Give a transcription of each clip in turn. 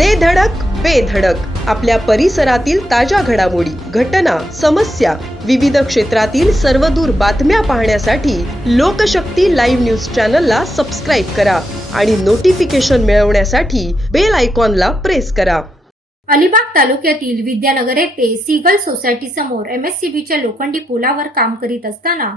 दे धडक बेधडक आपल्या परिसरातील ताज्या घडामोडी घटना समस्या विविध क्षेत्रातील सर्वदूर बातम्या पाहण्यासाठी लोकशक्ती लाईव्ह न्यूज चॅनलला सबस्क्राईब करा आणि नोटिफिकेशन मिळवण्यासाठी बेल आयकॉनला प्रेस करा. अलिबाग तालुक्यातील विद्यानगर येथे सिगल सोसायटी समोर एमएससीबीच्या लोखंडी पुलावर काम करीत असताना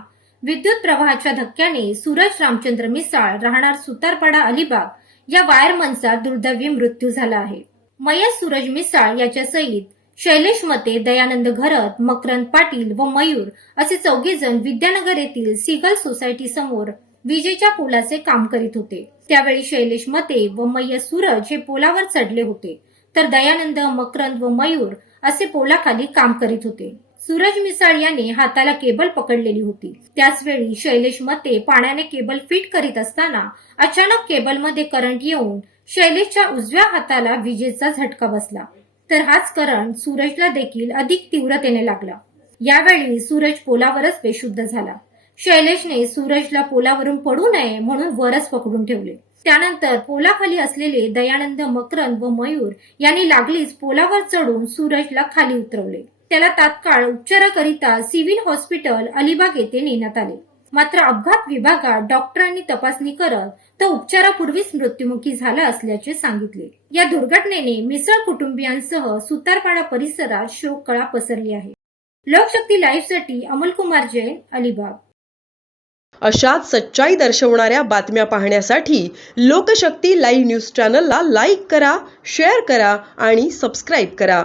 विद्युत प्रवाहाच्या धक्क्याने सूरज रामचंद्र मिसाळ राहणार सुतारपाडा अलिबाग या वायरमनचा दुर्दैवी मृत्यू झाला आहे. मयत सूरज मिसाळ याच्या सहित शैलेश मते दयानंद घरत मकरंद पाटील व मयूर असे चौघे जण विद्यानगर येथील सिगल सोसायटी समोर विजेच्या पोलाचे काम करीत होते. त्यावेळी शैलेश मते व मय्य सूरज हे पोलावर चढले होते. तर दयानंद मकरंद व मयूर असे पोलाखाली काम करीत होते. सूरज मिसाळ याने हाताला केबल पकडलेली होती. त्याच वेळी शैलेश मते पाण्याने केबल फिट करीत असताना अचानक केबलमध्ये करंट येऊन शैलेशच्या उजव्या हाताला विजेचा झटका बसला. तर हाच करंट सूरजला देखील अधिक तीव्रतेने लागला. यावेळी सूरज पोलावरच बेशुद्ध झाला. शैलेशने सूरजला पोलावरून पडू नये म्हणून वरच पकडून ठेवले. त्यानंतर पोलाखाली असलेले दयानंद मकरंद व मयूर यांनी लागलीच पोलावर चढून सूरजला खाली उतरवले. त्याला तात्काळ उपचाराकरिता सिव्हिल हॉस्पिटल अलिबाग येथे नेण्यात आले. मात्र अपघात विभागात डॉक्टरांनी तपासणी करत तो उपचारापूर्वीच मृत्युमुखी झाला असल्याचे सांगितले. या दुर्घटनेने मिसळ कुटुंबियांसह सुतारपाडा परिसरात शोककळा पसरली आहे. लोकशक्ती लाईव्हसाठी अमोल कुमार जैन अलिबाग. अशाच सच्चाई दर्शवणाऱ्या बातम्या पाहण्यासाठी लोकशक्ती लाईव्ह न्यूज चॅनलला लाईक करा शेअर करा आणि सबस्क्राईब करा.